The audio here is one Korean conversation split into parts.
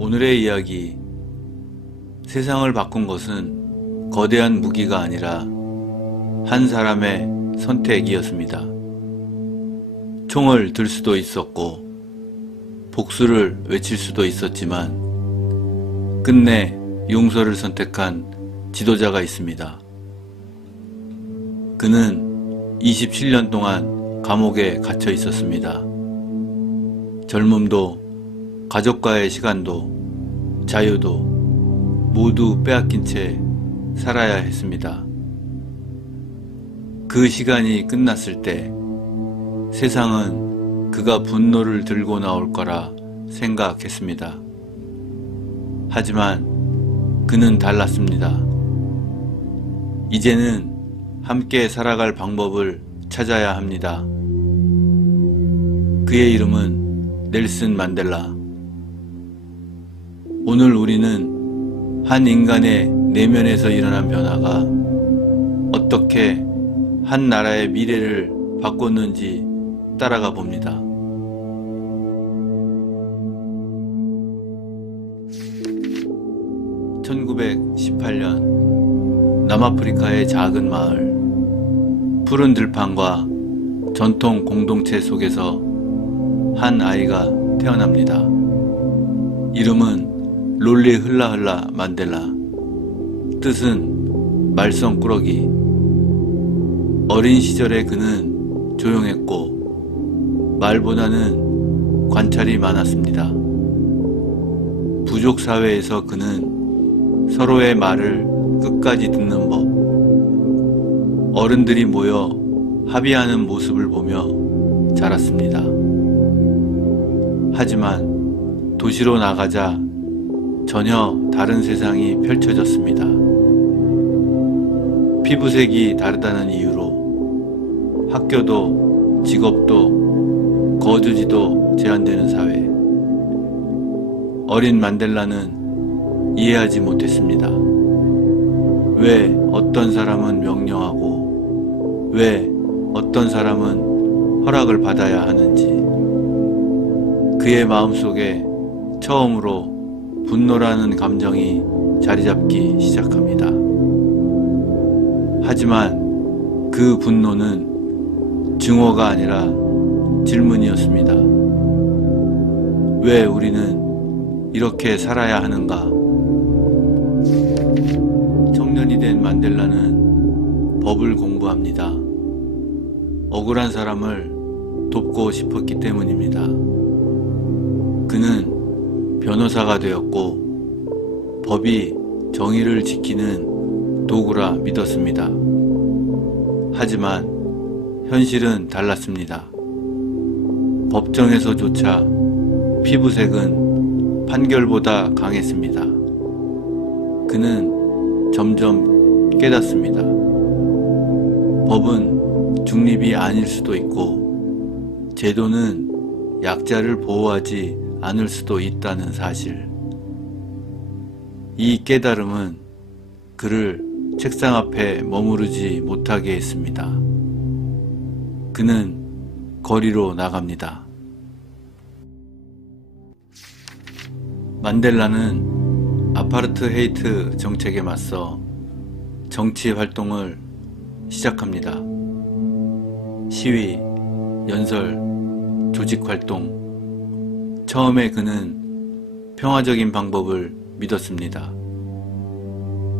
오늘의 이야기, 세상을 바꾼 것은 거대한 무기가 아니라 한 사람의 선택이었습니다. 총을 들 수도 있었고 복수를 외칠 수도 있었지만 끝내 용서를 선택한 지도자가 있습니다. 그는 27년 동안 감옥에 갇혀 있었습니다. 젊음도 가족과의 시간도 자유도 모두 빼앗긴 채 살아야 했습니다. 그 시간이 끝났을 때 세상은 그가 분노를 들고 나올 거라 생각했습니다. 하지만 그는 달랐습니다. 이제는 함께 살아갈 방법을 찾아야 합니다. 그의 이름은 넬슨 만델라. 오늘 우리는 한 인간의 내면에서 일어난 변화가 어떻게 한 나라의 미래를 바꿨는지 따라가 봅니다. (1918년) 남아프리카의 작은 마을. 푸른 들판과 전통 공동체 속에서 한 아이가 태어납니다. 이름은 롤리 흘라흘라 만델라. 뜻은 말썽꾸러기. 어린 시절에 그는 조용했고 말보다는 관찰이 많았습니다. 부족 사회에서 그는 서로의 말을 끝까지 듣는 법, 어른들이 모여 합의하는 모습을 보며 자랐습니다. 하지만 도시로 나가자 전혀 다른 세상이 펼쳐졌습니다. 피부색이 다르다는 이유로 학교도 직업도 거주지도 제한되는 사회. 어린 만델라는 이해하지 못했습니다. 왜 어떤 사람은 명령하고 왜 어떤 사람은 허락을 받아야 하는지. 그의 마음속에 처음으로 분노라는 감정이 자리잡기 시작합니다. 하지만 그 분노는 증오가 아니라 질문이었습니다. 왜 우리는 이렇게 살아야 하는가? 청년이 된 만델라는 법을 공부합니다. 억울한 사람을 돕고 싶었기 때문입니다. 그는 변호사가 되었고 법이 정의를 지키는 도구라 믿었습니다. 하지만 현실은 달랐습니다. 법정에서조차 피부색은 판결보다 강했습니다. 그는 점점 깨닫습니다. 법은 중립이 아닐 수도 있고 제도는 약자를 보호하지 않을 수도 있다는 사실. 이 깨달음은 그를 책상 앞에 머무르지 못하게 했습니다. 그는 거리로 나갑니다. 만델라는 아파르트헤이트 정책에 맞서 정치 활동을 시작합니다. 시위, 연설, 조직 활동. 처음에 그는 평화적인 방법을 믿었습니다.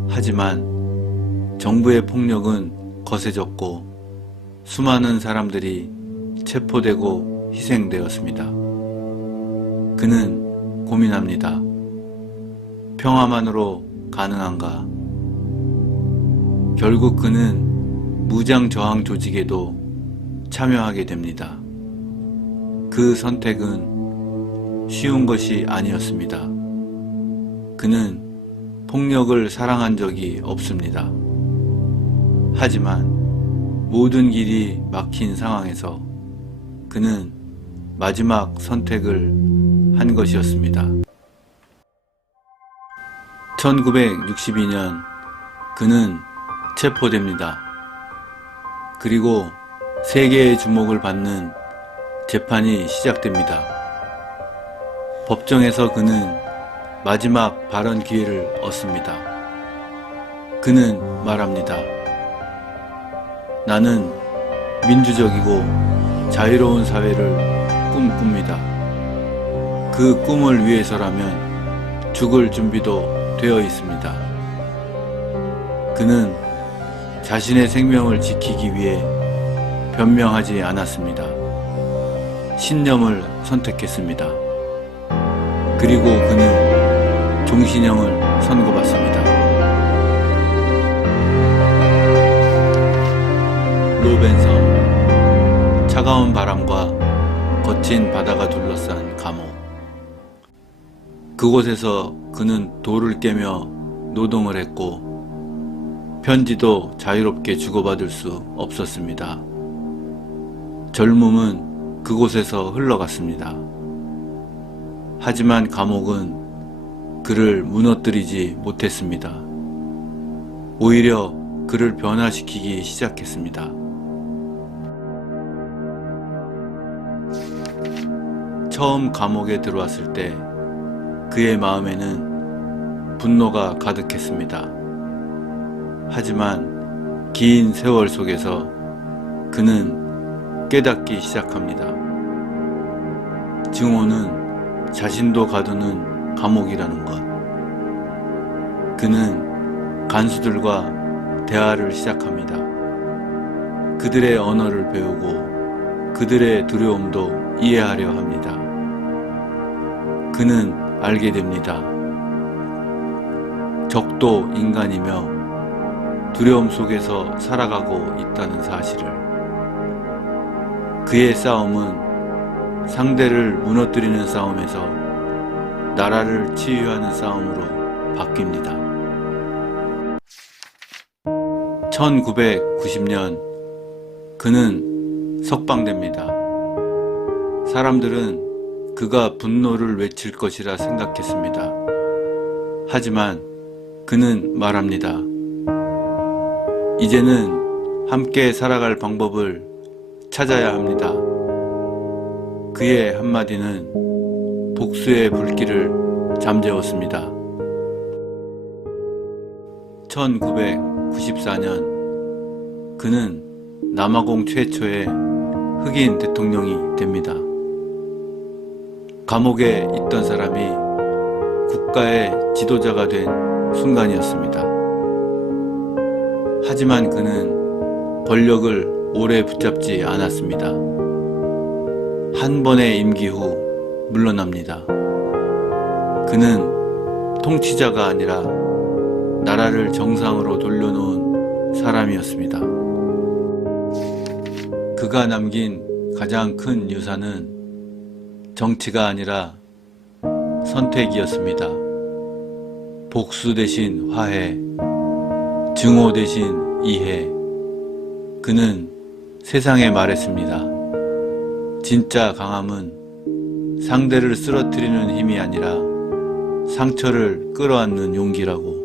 하지만 정부의 폭력은 거세졌고 수많은 사람들이 체포되고 희생되었습니다. 그는 고민합니다. 평화만으로 가능한가? 결국 그는 무장저항 조직에도 참여하게 됩니다. 그 선택은 쉬운 것이 아니었습니다. 그는 폭력을 사랑한 적이 없습니다. 하지만 모든 길이 막힌 상황에서 그는 마지막 선택을 한 것이었습니다. 1962년 그는 체포됩니다. 그리고 세계의 주목을 받는 재판이 시작됩니다. 법정에서 그는 마지막 발언 기회를 얻습니다. 그는 말합니다. 나는 민주적이고 자유로운 사회를 꿈꿉니다. 그 꿈을 위해서라면 죽을 준비도 되어 있습니다. 그는 자신의 생명을 지키기 위해 변명하지 않았습니다. 신념을 선택했습니다. 그리고 그는 종신형을 선고받습니다. 로벤섬, 차가운 바람과 거친 바다가 둘러싼 감옥. 그곳에서 그는 돌을 깨며 노동을 했고 편지도 자유롭게 주고받을 수 없었습니다. 젊음은 그곳에서 흘러갔습니다. 하지만 감옥은 그를 무너뜨리지 못했습니다. 오히려 그를 변화시키기 시작했습니다. 처음 감옥에 들어왔을 때 그의 마음에는 분노가 가득했습니다. 하지만 긴 세월 속에서 그는 깨닫기 시작합니다. 증오는 자신도 가두는 감옥이라는 것. 그는 간수들과 대화를 시작합니다. 그들의 언어를 배우고 그들의 두려움도 이해하려 합니다. 그는 알게 됩니다. 적도 인간이며 두려움 속에서 살아가고 있다는 사실을. 그의 싸움은 상대를 무너뜨리는 싸움에서 나라를 치유하는 싸움으로 바뀝니다. 1990년 그는 석방됩니다. 사람들은 그가 분노를 외칠 것이라 생각했습니다. 하지만 그는 말합니다. 이제는 함께 살아갈 방법을 찾아야 합니다. 그의 한마디는 복수의 불길을 잠재웠습니다. 1994년 그는 남아공 최초의 흑인 대통령이 됩니다. 감옥에 있던 사람이 국가의 지도자가 된 순간이었습니다. 하지만 그는 권력을 오래 붙잡지 않았습니다. 한 번의 임기 후 물러납니다. 그는 통치자가 아니라 나라를 정상으로 돌려놓은 사람이었습니다. 그가 남긴 가장 큰 유산은 정치가 아니라 선택이었습니다. 복수 대신 화해, 증오 대신 이해. 그는 세상에 말했습니다. 진짜 강함은 상대를 쓰러뜨리는 힘이 아니라 상처를 끌어안는 용기라고.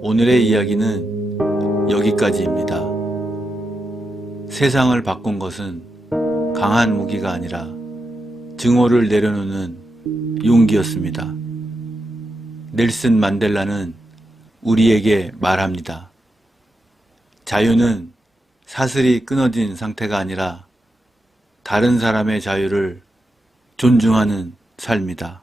오늘의 이야기는 여기까지입니다. 세상을 바꾼 것은 강한 무기가 아니라 증오를 내려놓는 용기였습니다. 넬슨 만델라는 우리에게 말합니다. 자유는 사슬이 끊어진 상태가 아니라 다른 사람의 자유를 존중하는 삶이다.